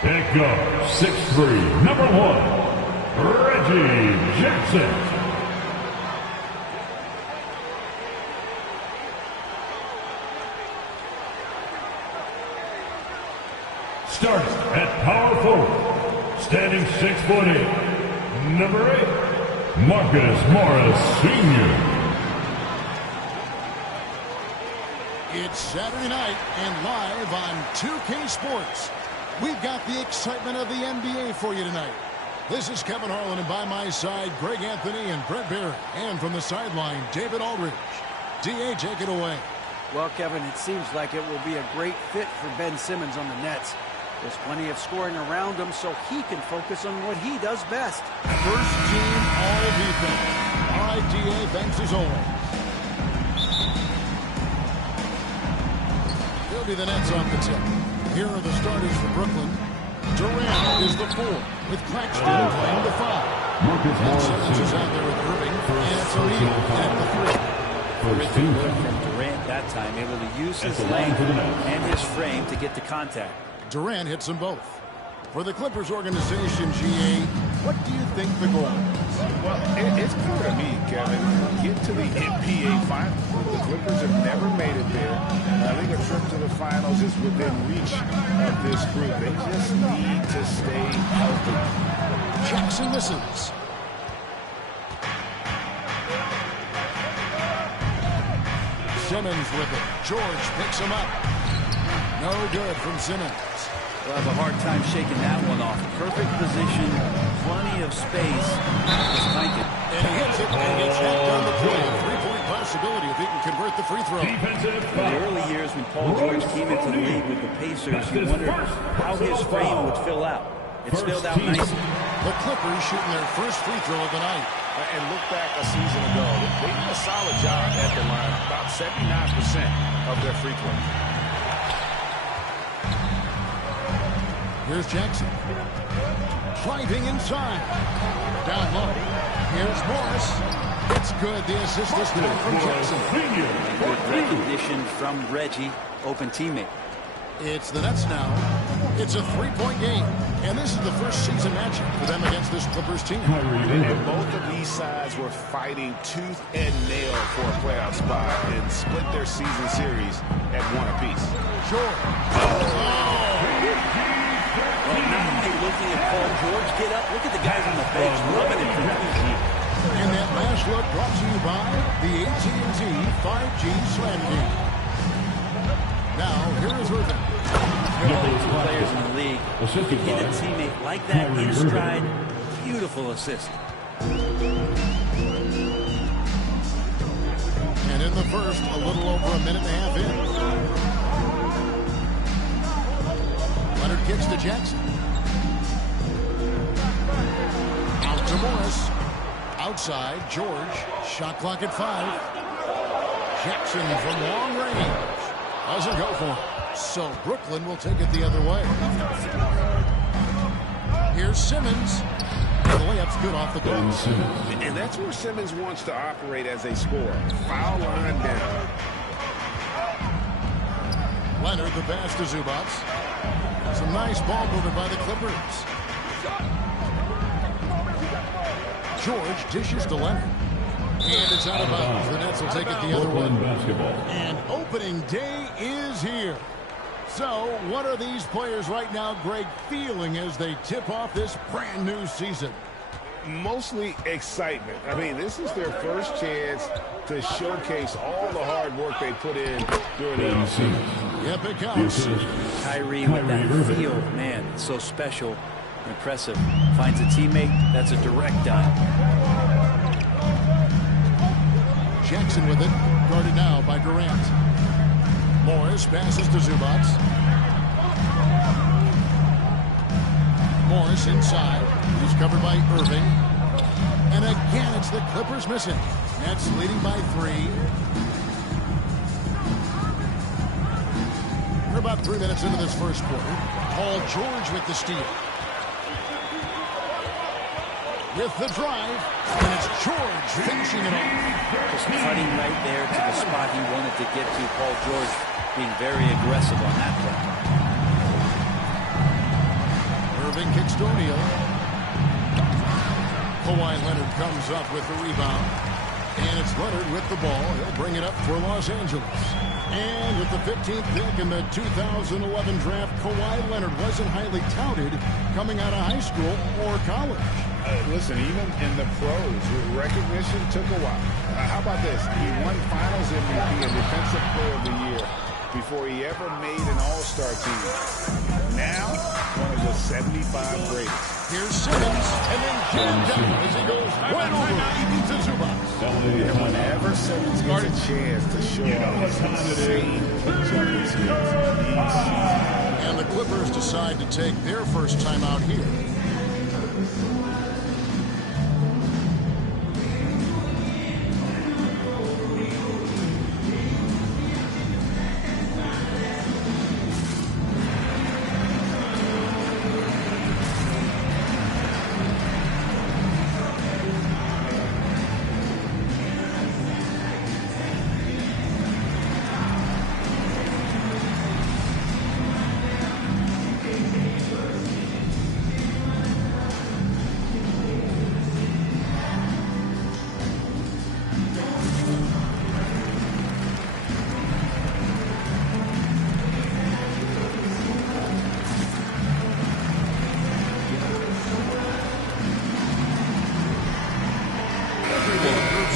It goes 6'3", number 1, Reggie Jackson. Starts at power forward, standing 6'8", number 8, Marcus Morris Sr. It's Saturday night and live on 2K Sports. We've got the excitement of the NBA for you tonight. This is Kevin Harlan, and by my side, Greg Anthony and Brent Barry. And from the sideline, David Aldridge. D.A., take it away. Well, Kevin, it seems like it will be a great fit for Ben Simmons on the Nets. There's plenty of scoring around him, so he can focus on what he does best. First team all defense. All right, D.A., thanks as always. He'll be the Nets on the tip. Here are the starters for Brooklyn. Durant is the 4, with Claxton playing the 5. Marcus Morris Simmons is out there with Irving, and it's O'Neal at the 3. Terrific work from Durant that time, able to use his length and his frame to get to contact. Durant hits them both. For the Clippers organization, GA, what do you think the goal is? Well, it's clear to me, Kevin. Get to the NBA Finals. The Clippers have never made it there. I think a trip to the Finals is within reach of this group. They just need to stay healthy. Jackson misses. Simmons with it. George picks him up. No good from Simmons. We'll have a hard time shaking that one off. Perfect position, plenty of space. Just like it. And he hits it and gets that on the play. A three-point possibility if he can convert the free throw. In the early years when Paul George came into the league with the Pacers, you wondered how his frame would fill out. It's filled out nicely. The Clippers shooting their first free throw of the night. And look back a season ago. They did a solid job at the line. About 79% of their free throws. Here's Jackson. Driving inside. Down low. Here's Morris. It's good. The assist is good from Jackson. Good recognition from Reggie. Open teammate. It's the Nets now. It's a three-point game. And this is the first season matchup for them against this Clippers team. And both of these sides were fighting tooth and nail for a playoff spot and split their season series at 1 apiece. Sure. Well, not only looking at Paul George get up, look at the guys on the bench rubbing it from deep. And that last look brought to you by the AT&T 5G Slam Game. Now, here is Irving. Two players in the league can hit a teammate like that in stride. Beautiful assist. And in the first, a little over a minute and a half in. Leonard kicks to Jackson. Out to Morris. Outside, George. Shot clock at 5. Jackson from long range. Doesn't go for it. So Brooklyn will take it the other way. Here's Simmons. The layup's good off the glass. And that's where Simmons wants to operate as a scorer. Foul line down. Leonard, the pass to Zubats. Some nice ball movement by the Clippers. George dishes to Leonard. And it's out of bounds. The Nets will take it the other way. And opening day is here. So, what are these players right now, Greg, feeling as they tip off this brand new season? Mostly excitement. I mean, this is their first chance to showcase all the hard work they put in during the season. Yep, it comes. Kyrie with that feel, man, it's so special. Impressive. Finds a teammate. That's a direct dive. Jackson with it. Guarded now by Durant. Morris passes to Zubac. Morris inside. He's covered by Irving. And again, it's the Clippers missing. Nets leading by 3. We're about 3 minutes into this first quarter. Paul George with the steal. With the drive, and it's George finishing it off. Just cutting right there to the spot he wanted to get to. Paul George being very aggressive on that play. Irving kicks to O'Neal. Kawhi Leonard comes up with the rebound. And it's Leonard with the ball. He'll bring it up for Los Angeles. And with the 15th pick in the 2011 draft, Kawhi Leonard wasn't highly touted coming out of high school or college. Listen, even in the pros, recognition took a while. How about this? He won Finals MVP and Defensive Player of the Year before he ever made an All-Star team. Now, one of the 75 greats. Here's Simmons, and then jammed down as he goes right over. He beats a Zubac. And whenever Simmons gets a chance to show off his insane jumping skills, and the Clippers decide to take their first time out here.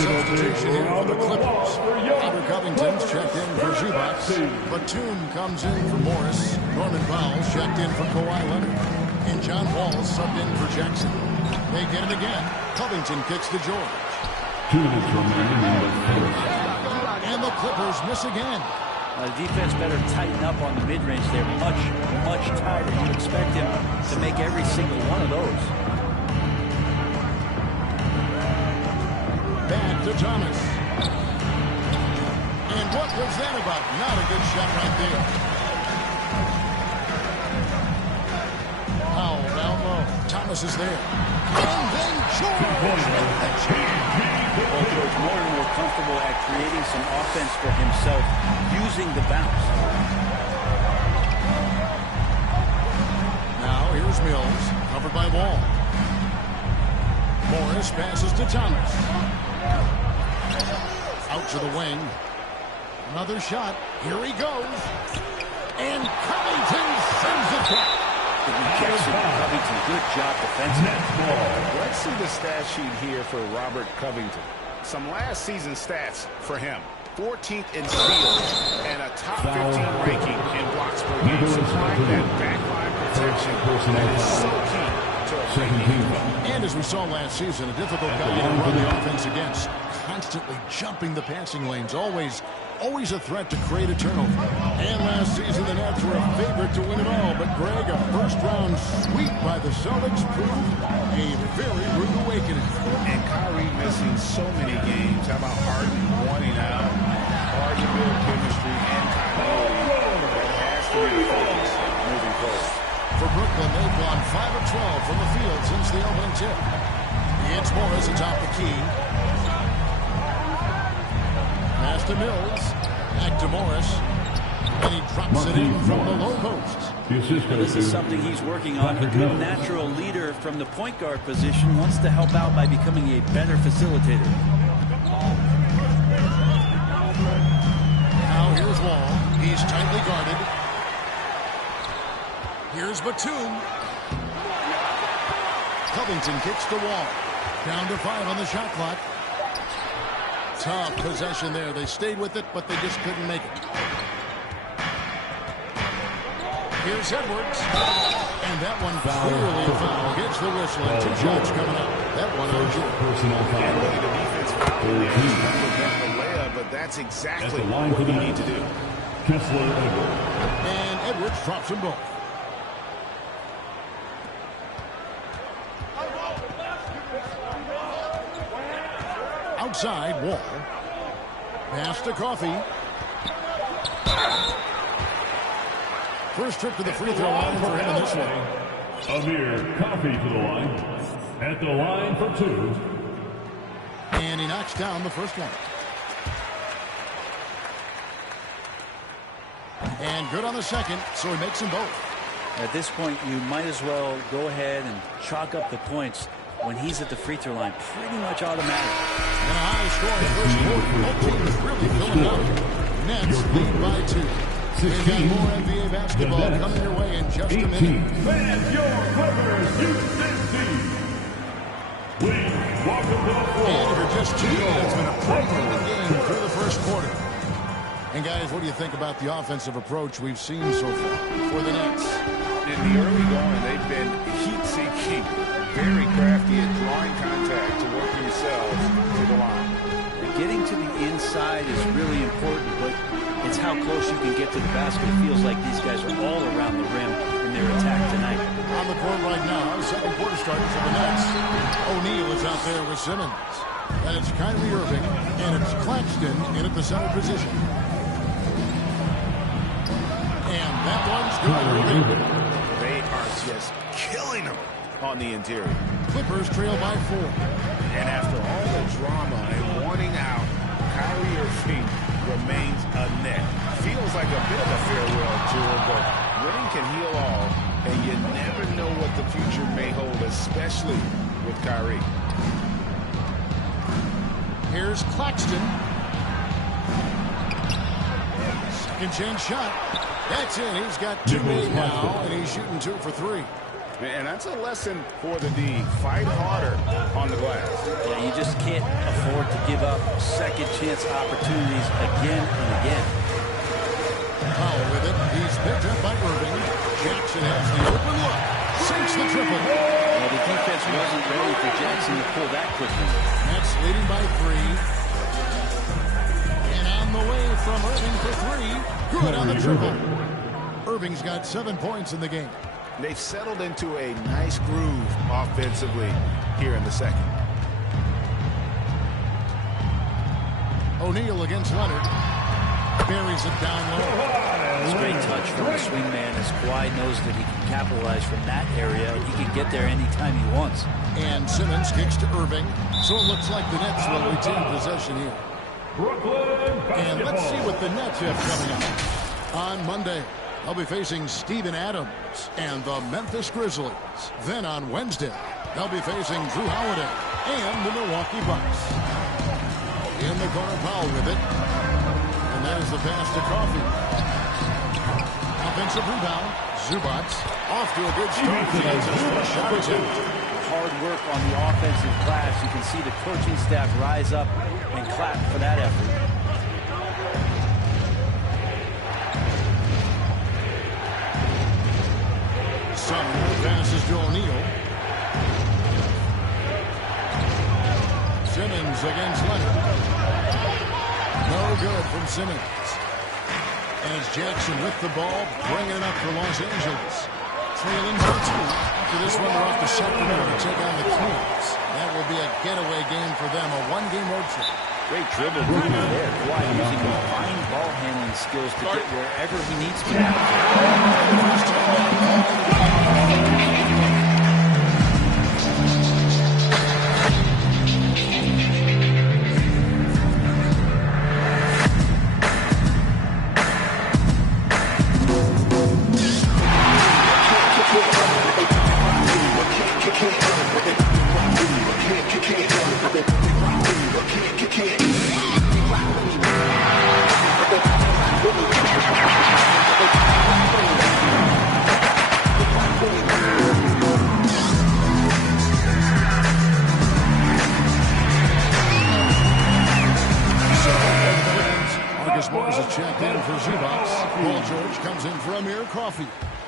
Substitution here for the Clippers. Robert Covington's checked in for Zubac. Batum comes in for Morris. Norman Powell's checked in for Kawhi Leonard. And John Wall's subbed in for Jackson. They get it again. Covington kicks to George. 2 minutes remaining in the first. And the Clippers miss again. The defense better tighten up on the mid-range. They're much, much tighter. You expect him to make every single one of those. Back to Thomas. And what was that about? Not a good shot right there. Powell down low. Thomas is there. And then George. Paul George more and more comfortable at creating some offense for himself using the bounce. Now here's Mills, covered by Wall. Morris passes to Thomas. Out to the wing. Another shot. Here he goes. And Covington sends it back. Covington, good job defensively. let's see the stat sheet here for Robert Covington. Some last season stats for him. 14th in steals and a top 15 ranking in blocks per game. Supplying that backline protection that is so key to a winning team. And as we saw last season, a difficult guy to run the offense against. Constantly jumping the passing lanes. Always a threat to create a turnover. And last season, the Nets were a favorite to win it all. But Greg, a first-round sweep by the Celtics proved a very rude awakening. And Kyrie missing so many games. How about Harden wanting out? Hard to build chemistry and continuity. That has to be the focus moving forward. For Brooklyn, they've gone 5 of 12 from the field since the opening tip. It's Morris atop the key. Pass to Mills. Back to Morris. And he drops it in from the low post. This is something he's working on. A good natural leader from the point guard position wants to help out by becoming a better facilitator. Now here's Wall. He's tightly guarded. Here's Batum. Covington kicks the Wall. Down to 5 on the shot clock. Tough possession there. They stayed with it, but they just couldn't make it. Here's Edwards. And that one clearly a foul. Gets the whistle and 2 shots coming up. That one on Personal And foul. the defense foul there is to prevent the layup, but that's At exactly the line what for the you need to do. Kessler Edwards. And Edwards drops them both. Outside, Wall. Pass to Coffee. First trip to the free throw line for him in this one. Amir Coffee to the line. At the line for 2. And he knocks down the first one. And good on the second, so he makes them both. At this point, you might as well go ahead and chalk up the points when he's at the free throw line. Pretty much automatic. And a high-scoring first quarter. Both teams really filling out. Nets lead by 2. We've got more NBA basketball coming your way in just a minute. And your Clippers UCC. Please welcome to the floor. And for just 2 minutes, it's been a pretty even game through the first quarter. And guys, what do you think about the offensive approach we've seen so far for the Nets? In the early going, they've been heat-seeking, very crafty at drawing contact to work themselves to the line. Getting to the inside is really important, but it's how close you can get to the basket. It feels like these guys are all around the rim in their attack tonight. On the court right now, second quarter starting for the Nets. O'Neal is out there with Simmons. And it's Kyrie Irving, and it's Claxton in at the center position. And that one's good. They are just killing them on the interior. Clippers trail by 4. And after all the drama and wanting out, Kyrie Irving remains a net. Feels like a bit of a farewell tour, but winning can heal all, and you never know what the future may hold, especially with Kyrie. Here's Claxton. Second chance shot. That's in. He's got 2 made now, and he's shooting 2 for 3. And that's a lesson for the D. Fight harder on the glass. Yeah, you just can't afford to give up second chance opportunities again and again. Powell with it. He's picked up by Irving. Jackson has the open look. Sinks the triple. Well, the defense wasn't ready for Jackson to pull that quickly. Nets leading by 3. And on the way from Irving for 3. Good on the triple. Irving's got 7 points in the game. They've settled into a nice groove offensively here in the second. O'Neal against Leonard. Buries it down low. It's a great touch from the swing man as Kawhi knows that he can capitalize from that area. He can get there anytime he wants. And Simmons kicks to Irving. So it looks like the Nets will retain possession here. And let's see what the Nets have coming up. On Monday, they'll be facing Steven Adams and the Memphis Grizzlies. Then on Wednesday, they'll be facing Drew Holiday and the Milwaukee Bucks. In the corner, Powell with it. And there's the pass to Coffee. Offensive rebound. Zubac off to a good start. He has his first shot attempt. Hard work on the offensive glass. You can see the coaching staff rise up and clap for that effort. Sumner passes to O'Neal. Simmons against Leonard. No good from Simmons. As Jackson with the ball, bringing it up for Los Angeles. Trailing by 2. After this one, they're off to Sacramento to take on the Kings. That will be a getaway game for them, a one-game road trip. Great dribble movement there. Kawhi using the fine ball handling skills to get wherever he needs to. Marcus Morris is checked in for Zubac. Paul George comes in for Amir Coffee.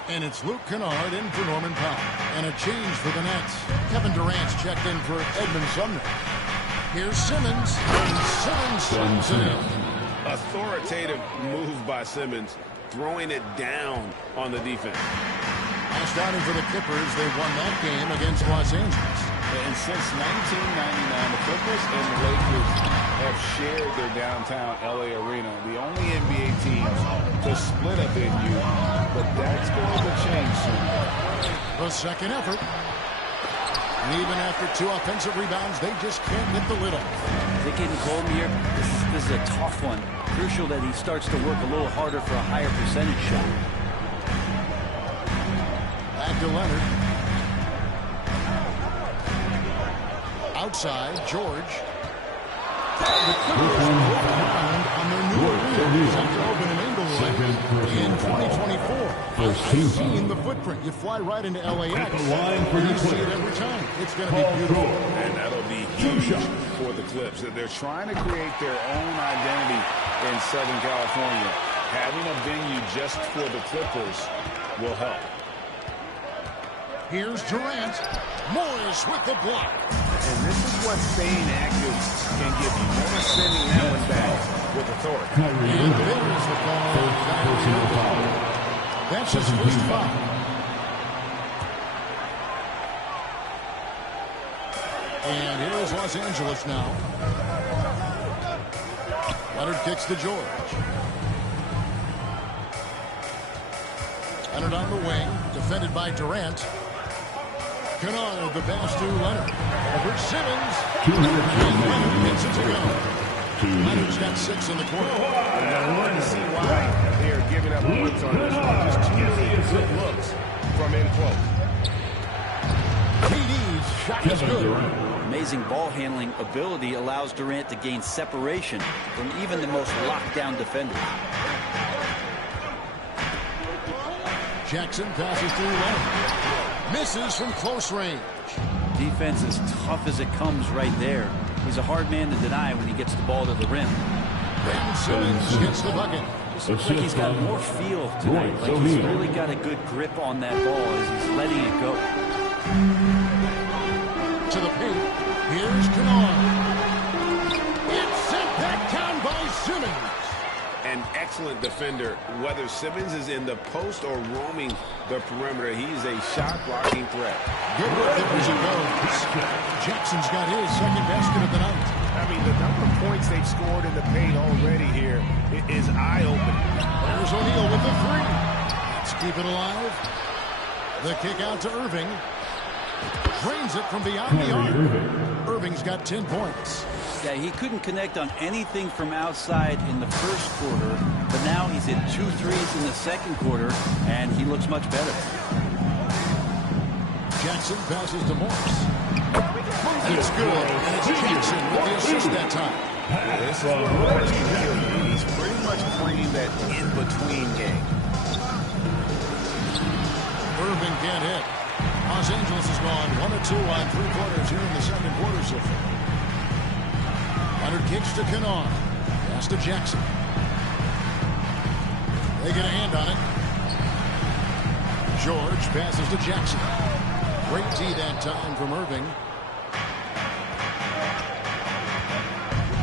And it's Luke Kennard in for Norman Powell. And a change for the Nets. Kevin Durant's checked in for Edmund Sumner. Here's Simmons. And Simmons slams it in. Authoritative move by Simmons, throwing it down on the defense. Last outing for the Clippers, they won that game against Los Angeles. And since 1999, the Clippers and the Lakers have shared their downtown LA arena. The only NBA teams to split a venue, but that's going to change soon. The second effort. And even after 2 offensive rebounds, they just can't get the lid off. Is it getting cold here? This is a tough one. Crucial that he starts to work a little harder for a higher percentage shot. Back to Leonard. Outside, George. The Clippers broke ground on their new arena set to open in Inglewood in 2024. I've seen the footprint. You fly right into LAX, and you see it every time. It's going to be beautiful. And that'll be huge For the Clips, they're trying to create their own identity in Southern California. Having a venue just for the Clippers will help. Here's Durant. Morris with the block. And this is what staying active can give you. Morris sending that one back with authority. And there's the call. That's his first foul. And here is Los Angeles now. Leonard kicks to George. Leonard on the wing, defended by Durant. Kennard, the pass to Leonard. Over Simmons. And Leonard gets it to go. Leonard's got 6 in the quarter. I want to see why they are giving up points on this one. Just too many good looks from in close. KD's shot is good. Amazing ball handling ability allows Durant to gain separation from even the most lockdown defenders. Jackson passes to Leonard. Misses from close range. Defense is tough as it comes right there. He's a hard man to deny when he gets the ball to the rim. Ben Simmons gets the bucket. Just looks like he's got more feel tonight. Like he's really got a good grip on that ball as he's letting it go. To the paint. Here's Kennard. It's sent back down by Simmons. An excellent defender, whether Simmons is in the post or roaming the perimeter. He's a shot-blocking threat. Good work there as it goes. Jackson's got his second basket of the night. I mean, the number of points they've scored in the paint already here is eye-opening. There's O'Neal with the 3. Let's keep it alive. The kick out to Irving. Drains it from beyond the arc. Irving's got 10 points. Yeah, he couldn't connect on anything from outside in the first quarter, but now he's hit 2 threes in the second quarter, and he looks much better. Jackson passes to Morris. It's good, and it's Jackson with the assist that time. This is where Morris can kill you. He's pretty much playing that in-between game. Irving can't hit. Los Angeles has gone 1 of 2 on 3 quarters here in the second quarter so far. Leonard kicks to Kennard. Pass to Jackson. They get a hand on it. George passes to Jackson. Great D that time from Irving.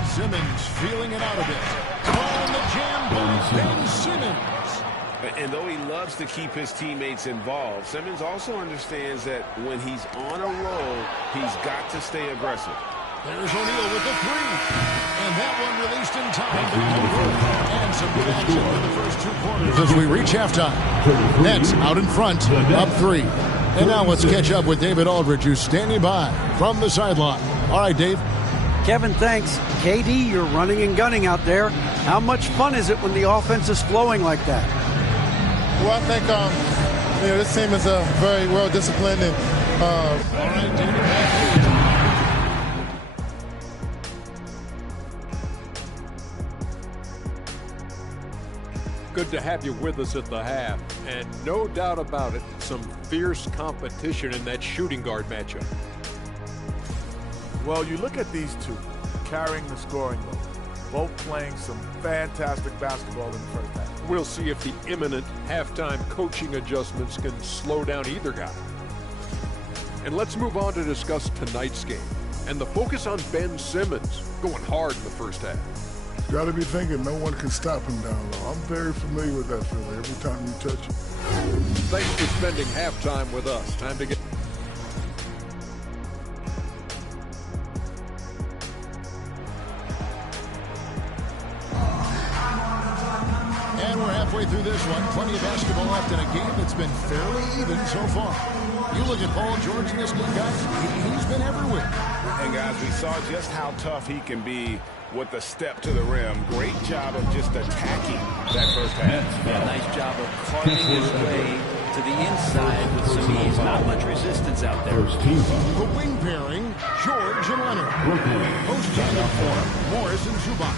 Simmons feeling it out a bit. On the jam by Ben Simmons. And though he loves to keep his teammates involved, Simmons also understands that when he's on a roll, he's got to stay aggressive. There's O'Neal with the 3. And that one released in time to convert. And some good action in the first 2 quarters as we reach halftime. Nets out in front, up 3. And now let's catch up with David Aldridge, who's standing by from the sideline. All right, Dave. Kevin, thanks. KD, you're running and gunning out there. How much fun is it when the offense is flowing like that? Well, I think this team is very well disciplined. And, all right, David. Good to have you with us at the half. And no doubt about it, some fierce competition in that shooting guard matchup. Well, you look at these two carrying the scoring load, both playing some fantastic basketball in the first half. We'll see if the imminent halftime coaching adjustments can slow down either guy. And let's move on to discuss tonight's game and the focus on Ben Simmons going hard in the first half. Got to be thinking no one can stop him down low. I'm very familiar with that feeling every time you touch him. Thanks for spending halftime with us. Time to get... And we're halfway through this one. Plenty of basketball left in a game that's been fairly even so far. You look at Paul George in this game, guys, he's been everywhere. And, guys, we saw just how tough he can be with the step to the rim. Great job of just attacking that first half. Yeah, nice job of carving his way to the inside with some ease. Not much resistance out there. The wing pairing, George and Leonard. Post-game for Morris and Zubac.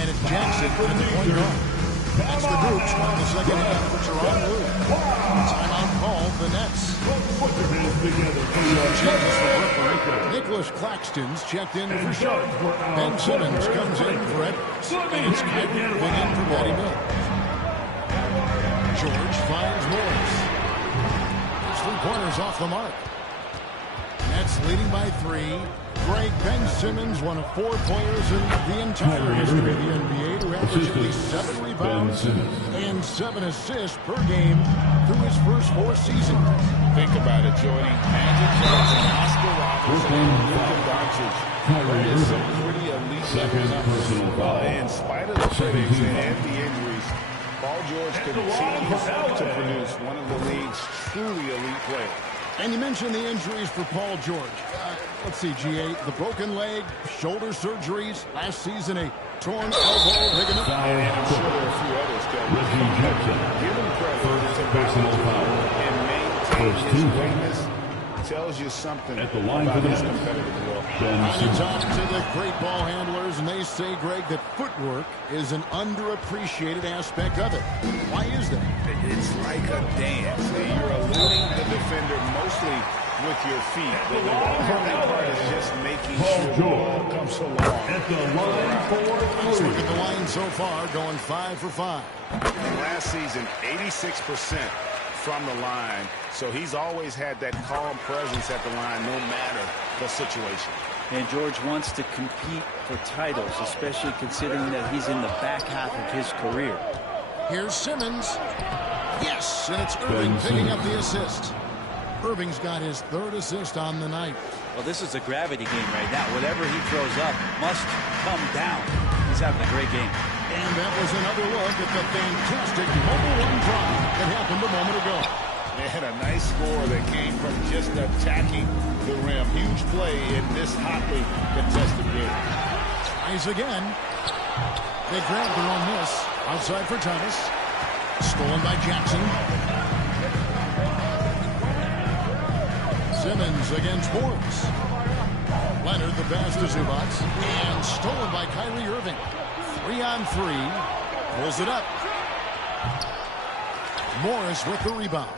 And it's Jackson at the point guard. That's the group starting the second half for Tyronn Lue. Timeout call, the Nets. Changes for Brooklyn. Nicholas Claxton's checked in for Sharp. Ben Simmons comes in for Edwards. And it's Kyrie Irving in for Patty Mills. George finds Morris. His 3 pointers off the mark. Nets leading by 3. Greg, Ben Simmons, one of 4 players in the entire history of the NBA to average at least 7 rebounds and 7 assists per game through his first 4 seasons. Think about it, Jordy. Magic Johnson, Oscar Robertson, and Luka Doncic. That is some pretty elite numbers. In spite of the critics and the injuries, Paul George continues to produce one of the league's truly elite players. And you mentioned the injuries for Paul George. Let's see, GA, the broken leg, shoulder surgeries, last season a torn elbow ligament. And I'm sure there are a few others, Kevin. Give him credit to personal foul and maintain his greatness. Tells you something about his competitive will. And you talk to the great ball handlers, and they say, Greg, that footwork is an underappreciated aspect of it. Why is that? It's like a dance. You're eluding the defender mostly with your feet. The important part is just making sure the ball comes along. At the line for Let's look at the line so far, going 5 for 5. Last season, 86% from the line. So he's always had that calm presence at the line no matter the situation. And George wants to compete for titles, especially considering that he's in the back half of his career. Here's Simmons. Yes, and it's Irving picking up the assist. Irving's got his 3rd assist on the night. Well, this is a gravity game right now. Whatever he throws up must come down. He's having a great game. And that was another look at the fantastic mobile one drive that happened a moment ago. They had a nice score that came from just attacking the rim. Huge play in this hotly contested game. Tries again. They grabbed their own miss. Outside for Thomas. Stolen by Jackson. Simmons against Morris. Leonard the pass to Zubac. And stolen by Kyrie Irving. 3-on-3. Pulls it up. Morris with the rebound.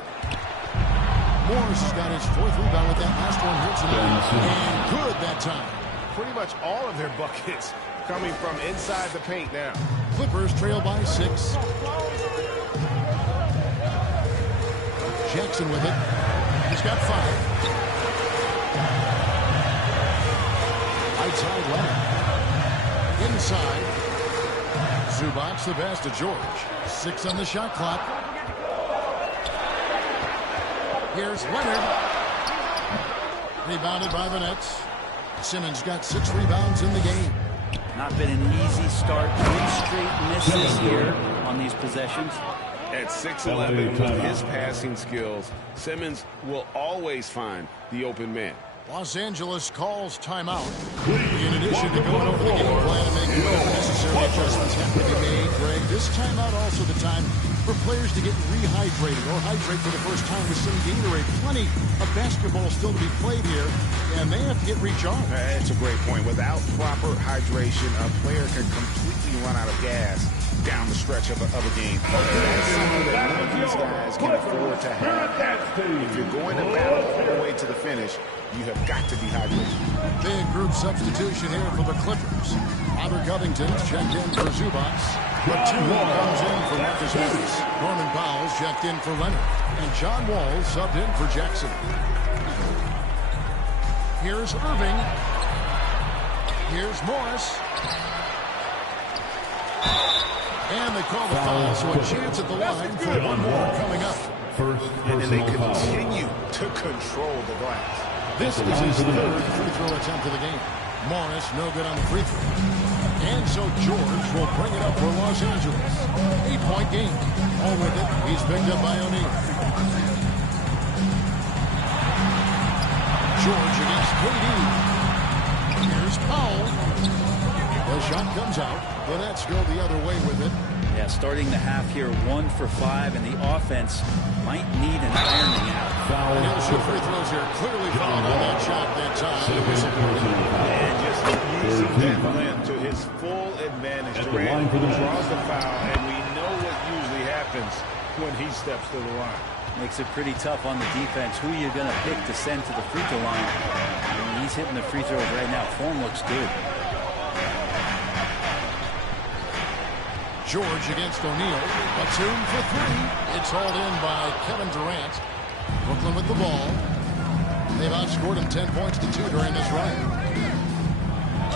Morris has got his 4th rebound with that last one hits it. And good that time. Pretty much all of their buckets coming from inside the paint now. Clippers trail by 6. Jackson with it. He's got 5. Outside Leonard. Inside. Zubac the pass to George. 6 on the shot clock. Here's Leonard. Rebounded by the Nets. Simmons got 6 rebounds in the game. Not been an easy start. 3 straight misses here on these possessions. At 6'11", with his passing skills, Simmons will always find the open man. Los Angeles calls timeout. In addition to going over the game plan and making whatever necessary adjustments have to be made, Greg, this timeout also the time for players to get rehydrated or hydrate for the first time with some Gatorade. Plenty of basketball still to be played here, and they have to get recharged. That's a great point. Without proper hydration, a player can completely run out of gas down the stretch of a game. That's something that none of these guys can afford to have. If you're going to battle all the way to the finish, you have got to be hydrated. Big group substitution here for the Clippers. Robert Covington's checked in for Zubac. Batum comes in for Marcus Morris. Norman Powell's checked in for Leonard. And John Wall subbed in for Jackson. Here's Irving. Here's Morris. And they call the foul, so a chance at the line for one more coming up. And then they continue to control the glass. This is his third free throw attempt of the game. Morris no good on the free throw. And so George will bring it up for Los Angeles. 8-point game. All with it, he's picked up by O'Neal. George against KD. Here's Powell. The shot comes out. The Nets go the other way with it. Yeah, starting the half here 1 for 5, and the offense might need an ironing out. And he'll shoot free throws here. Clearly fouled on that shot that time. And just using that length to his full advantage. Durant draws the foul, and we know what usually happens when he steps to the line. Makes it pretty tough on the defense. Who are you going to pick to send to the free throw line? I mean, he's hitting the free throws right now. Form looks good. George against O'Neal. Batum for three. It's hauled in by Kevin Durant. Brooklyn with the ball. They've outscored him 10 points to 2 during this run.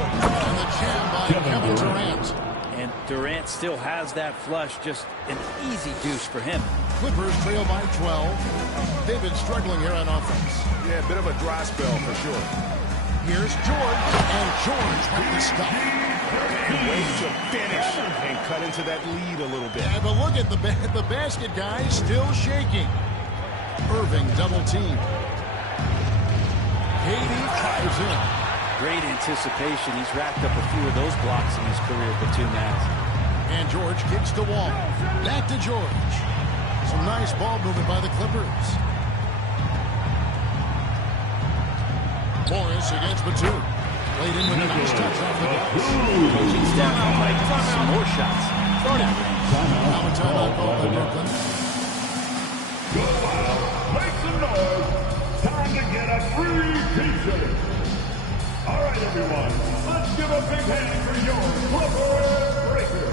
And the jam by Kevin Durant. And Durant still has that flush. Just an easy deuce for him. Clippers trail by 12. They've been struggling here on offense. Yeah, a bit of a dry spell for sure. Here's George. And George with the stop. Ways to finish and cut into that lead a little bit. Yeah, but look at the basket, guys, still shaking. Irving double team. KD fires in. Great anticipation. He's racked up a few of those blocks in his career, Batum has. And George kicks the wall. Back to George. Some nice ball movement by the Clippers. Morris against Batum. Played in with a nice touch off the glass. Coaching staff would like some more shots. Now a timeout called by Brooklyn. Make some noise. Time to get a free t-shirt. All right, everyone. Let's give a big hand for your Clipper Breaker.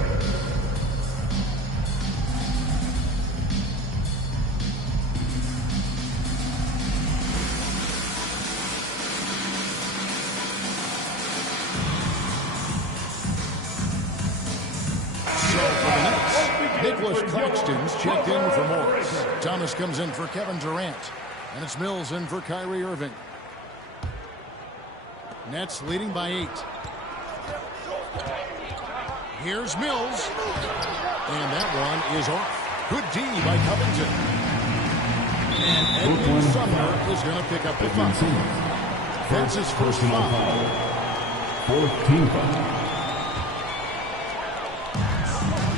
Nicholas Claxton's checked in for Morris. Thomas comes in for Kevin Durant. And it's Mills in for Kyrie Irving. Nets leading by 8. Here's Mills. And that one is off. Good D by Covington. And Edwin Sumner is going to pick up the foul. That's his first foul. 14 foul.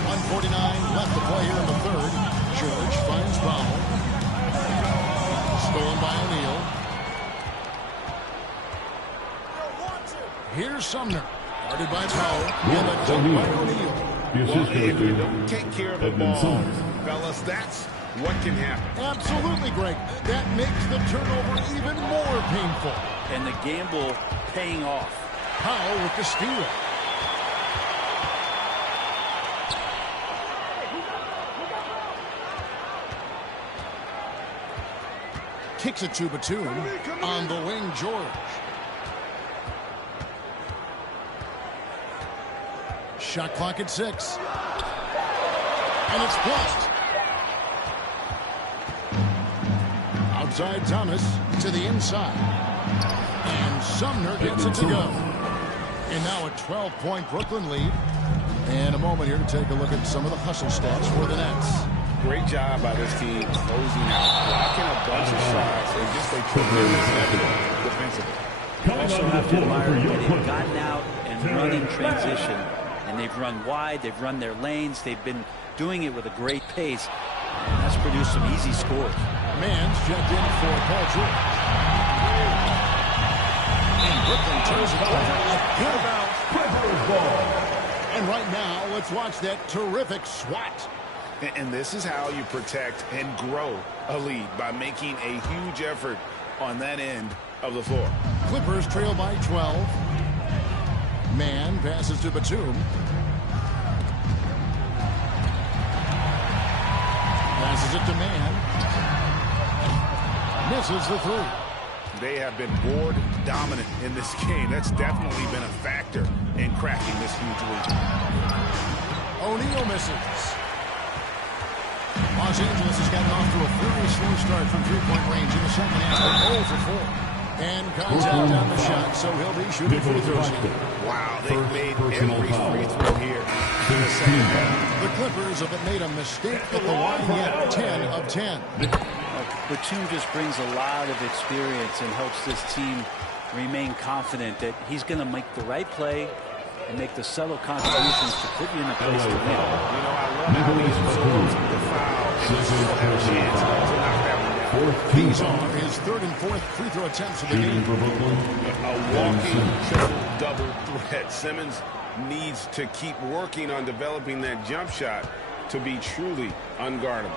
1:49 left to play here in the third. George finds Powell. Stolen by O'Neal. Here's Sumner. Guarded by Powell. And a dunk by O'Neal. If you don't take care of the ball, fellas, that's what can happen. Absolutely, Greg. That makes the turnover even more painful. And the gamble paying off. Powell with the steal. Kicks it to Batum. On the wing, George. Shot clock at 6. And it's blocked. Outside Thomas to the inside. And Sumner gets it to go. And now a 12-point Brooklyn lead. And a moment here to take a look at some of the hustle stats for the Nets. Great job by this team closing out, blocking a bunch of shots, and just a tremendous effort defensively. You also have to admire that they've gotten out and run in transition. And they've run wide, they've run their lanes, they've been doing it with a great pace. And that's produced some easy scores. Mann's checked in for Paul George. And Brooklyn turns it over. A good bounce. And right now, let's watch that terrific swat. And this is how you protect and grow a lead, by making a huge effort on that end of the floor. Clippers trail by 12. Mann passes to Batum. Passes it to Mann. Misses the three. They have been board dominant in this game. That's definitely been a factor in cracking this huge lead. O'Neal misses. Los Angeles has gotten off to a very slow start from three-point range in the second half. 0 for 4. And contact on the shot, so he'll be shooting free throws here. Wow, they've made every free throw here in the second half. The Clippers have made a mistake at the line yet. 10 of 10. Batum just brings a lot of experience and helps this team remain confident that he's going to make the right play and make the subtle contributions to put you in a place to win. You know, I love how he absorbs the foul and still have a chance to knock that one down. He's on his third and fourth free throw attempts of the game. A walking triple-double threat. Simmons needs to keep working on developing that jump shot to be truly unguardable.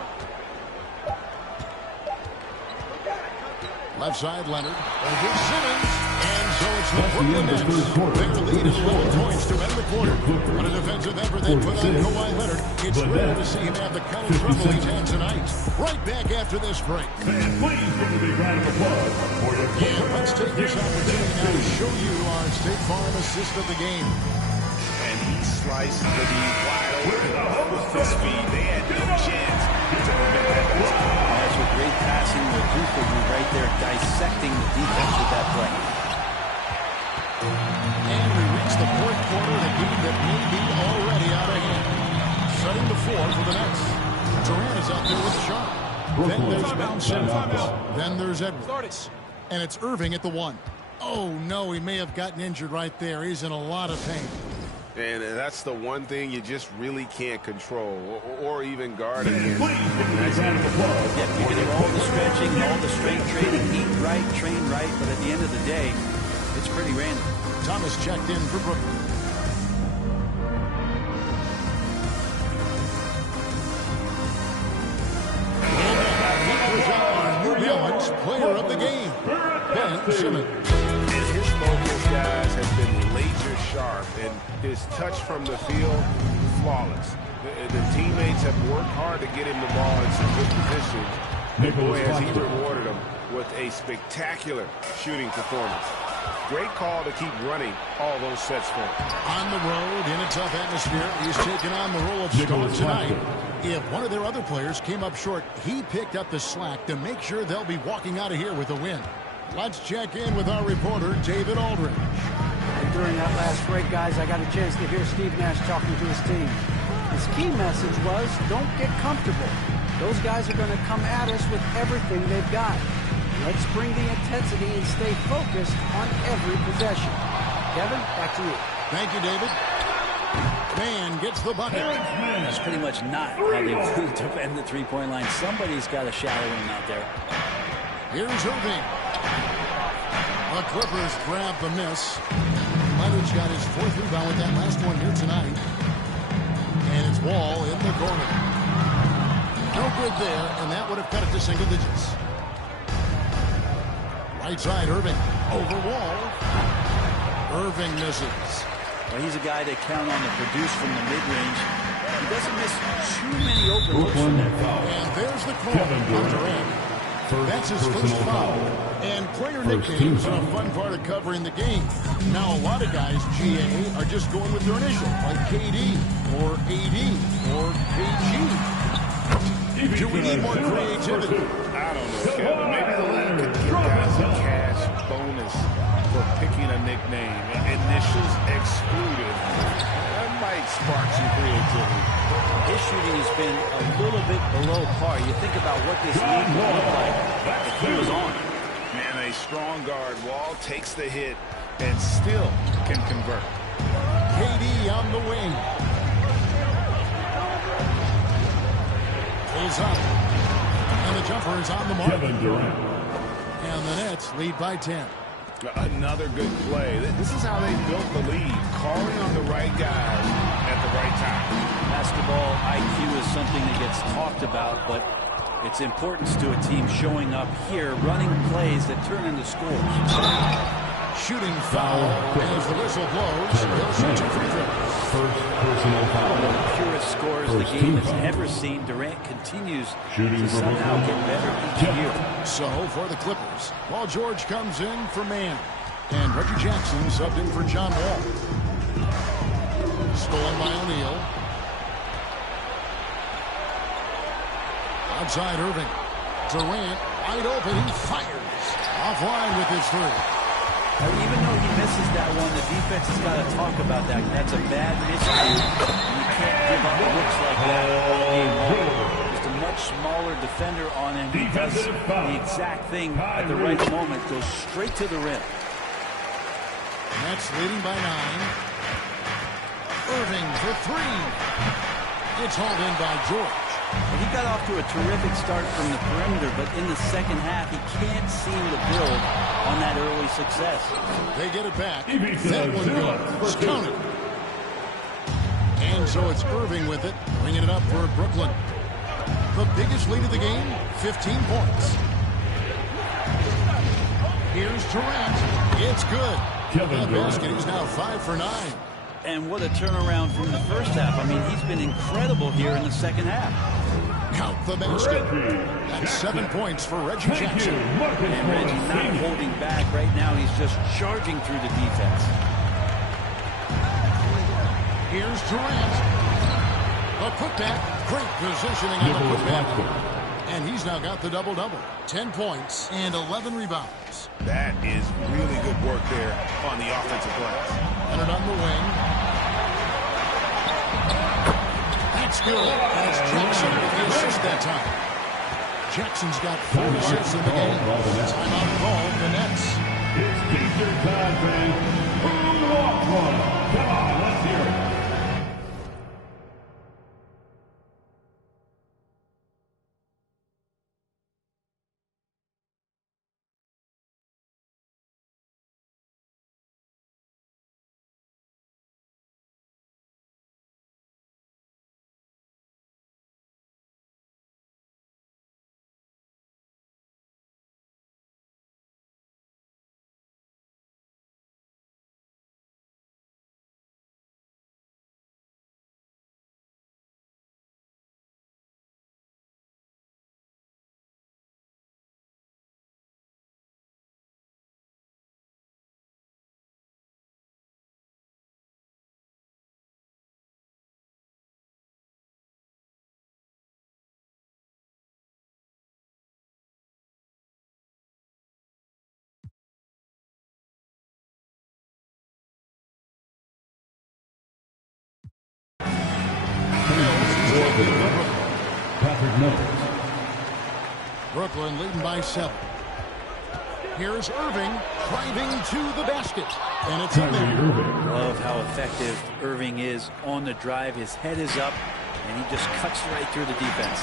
Left side, Leonard. Against Simmons. And so it's the Brooklyn Nets. Their lead is 11 points to end the quarter. On a defensive effort they put on Kawhi Leonard. It's rare to see him have the kind of trouble he's had tonight. Right back after this break. And please give a big round of applause for your And let's take this opportunity now to show you our State Farm assist of the game. And he sliced the D wide open with his speed. They had no chance to prevent that basket. That's what great passing will do for you right there, dissecting the defense with that play. And we reach the fourth quarter of a game that may be already out of hand. Setting the floor for the Nets. Durant is out there with a shot. Then there's Ben Simmons. Then there's Edwards. And it's Irving at the 1. Oh, no, he may have gotten injured right there. He's in a lot of pain. And that's the one thing you just really can't control or even guard against. Yeah, you can do all the stretching, all the strength training, eat right, train right, but at the end of the day, it's pretty random. Thomas checked in for Brooklyn. New Balance player of the game, Ben Simmons. His focus, guys, has been laser sharp, and his touch from the field, flawless. The teammates have worked hard to get him the ball in some good positions. And boy, has he rewarded them with a spectacular shooting performance. Great call to keep running all those sets for him. On the road, in a tough atmosphere, he's taken on the role of star tonight. If one of their other players came up short, he picked up the slack to make sure they'll be walking out of here with a win. Let's check in with our reporter, David Aldridge. And during that last break, guys, I got a chance to hear Steve Nash talking to his team. His key message was, don't get comfortable. Those guys are going to come at us with everything they've got. Let's bring the intensity and stay focused on every possession. Kevin, back to you. Thank you, David. Mann gets the bucket. That's pretty much not how they want to defend the three-point line. Somebody's got to shadow him out there. Here's Irving. The Clippers grab the miss. Leonard's got his fourth rebound with that last one here tonight. And it's Wall in the corner. No good there, and that would have cut it to single digits. Right side, Irving. Over Wall. Irving misses. Well, he's a guy they count on to produce from the mid-range. He doesn't miss too many open looks from that foul. And there's the call on Durant. That's his first foul. And player nicknames are a fun part of covering the game. Now, a lot of guys, GA, are just going with their initials, like KD, or AD, or KG. Do we need more creativity? I don't know, Kevin. Maybe the league could give guys a cash bonus for picking a nickname. Initials excluded. That might spark some creativity. His shooting has been a little bit below par. You think about what this league would look like if he was on. Man, a strong guard. Wall takes the hit and still can convert. KD on the wing. Pulls up. And the jumper is on the mark. Kevin Durant. And the Nets lead by 10. Another good play. This is how they built the lead. Calling on the right guys at the right time. Basketball IQ is something that gets talked about, but It's importance to a team showing up here, running plays that turn into scores. Shooting foul as the whistle blows. He'll shoot 2 free throws. First personal foul. One of the purest scores the game has ever seen. Durant continues to somehow get better each year. So for the Clippers, Paul George comes in for Mann. And Reggie Jackson subbed in for John Wall. Stolen by O'Neal. Outside Irving. Durant wide open. He fires. Offline with his 3. Even though he misses that one, the defense has got to talk about that. That's a bad miscue. You can't give up looks like that all game long. Just a much smaller defender on him. He does the exact thing at the right moment. Goes straight to the rim. Nets leading by 9. Irving for 3. It's hauled in by George. And he got off to a terrific start from the perimeter, but in the second half, he can't seem to build on that early success. They get it back. That one goes. Counted. And so it's Irving with it, bringing it up for Brooklyn. The biggest lead of the game, 15 points. Here's Durant. It's good. That basket is now 5 for 9. And what a turnaround from the first half. I mean, he's been incredible here in the second half. Count the basket. That's 7 points for Reggie Jackson. And Reggie not holding back right now. He's just charging through the defense. Here's Durant. The putback. Great positioning on the putback. And he's now got the double-double. 10 points and 11 rebounds. That is really good work there on the offensive glass. Leonard on the wing. That's good. And it's Jackson with the assist that time. Jackson's got 4 assists in the game. Timeout called the Nets. It's Easter time, fans. Who wants one? Come on, let's hear it. Patrick Mills. Brooklyn leading by 7. Here's Irving driving to the basket. And it's in there. Love how effective Irving is on the drive. His head is up, and he just cuts right through the defense.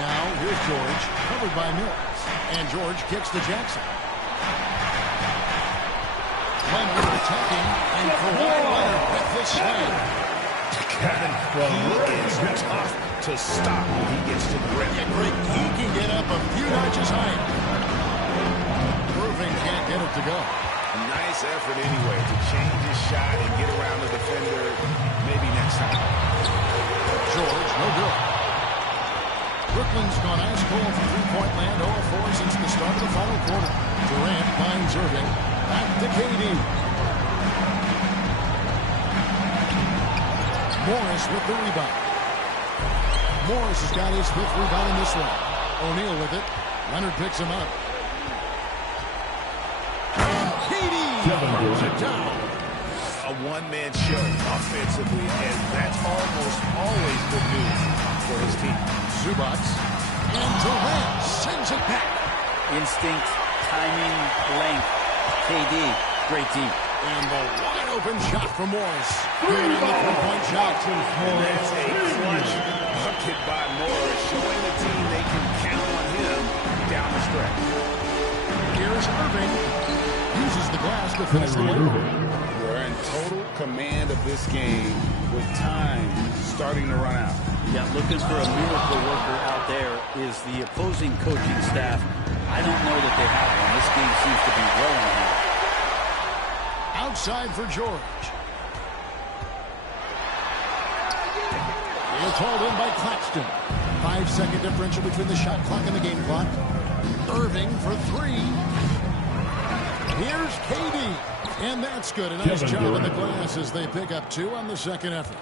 Now here's George, covered by Mills. And George kicks to Jackson. Leonard attacking, and Kawhi Leonard with the slam. Kevin, he is tough to stop when he gets to the rim. He can get up a few notches higher. Irving can't get it to go. A nice effort anyway to change his shot and get around the defender maybe next time. George, no good. Brooklyn's gone ice cold from three-point land, 0-4 since the start of the final quarter. Durant finds Irving. Back to KD. Morris with the rebound. Morris has got his 5th rebound in this one. O'Neal with it. Leonard picks him up. And KD brings it down. A one-man show offensively, and that's almost always good news for his team. Zubac. And Durant sends it back. Instinct, timing, length. KD, great team. And the wide-open shot from Morris. Good on the three-point shot. And that's a clutch bucket by Morris, showing the team they can count on him down the stretch. Here's Irving. Uses the glass to finish the layup. They're in total command of of this game with time starting to run out. Yeah, looking for a miracle worker out there is the opposing coaching staff. I don't know that they have one. This game seems to be rolling out. Outside for George. It's hauled in by Claxton. 5-second differential between the shot clock and the game clock. Irving for three. Here's KD. And that's good. A nice job in the glass as they pick up 2 on the second effort.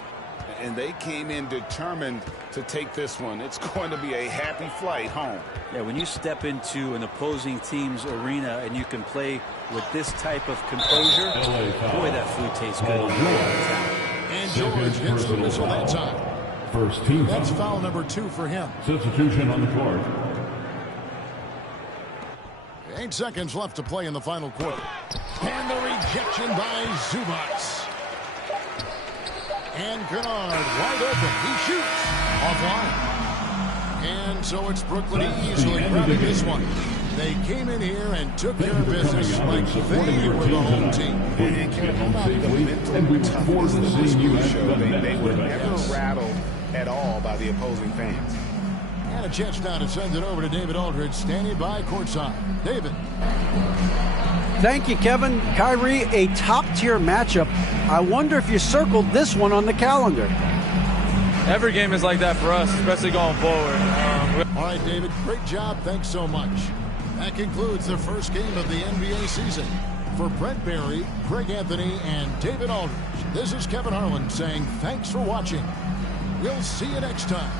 And they came in determined to take this one. It's going to be a happy flight home. Yeah, when you step into an opposing team's arena and you can play with this type of composure, boy, that food tastes good on the And George hits the whistle that time. First team. That's foul number 2 for him. Substitution on the court. 8 seconds left to play in the final quarter. And the rejection by Zubac. And Kennard wide open. He shoots offline. And so it's Brooklyn easily grabbing this one. They came in here and took care of business like they were the home team. And we look forward to seeing you at the next They were never rattled at all by the opposing fans. And a chance now to send it over to David Aldridge, standing by courtside. David. Thank you, Kevin. Kyrie, a top-tier matchup. I wonder if you circled this one on the calendar. Every game is like that for us, especially going forward. All right, David, great job. Thanks so much. That concludes the first game of the NBA season. For Brent Barry, Greg Anthony, and David Aldridge, this is Kevin Harlan saying thanks for watching. We'll see you next time.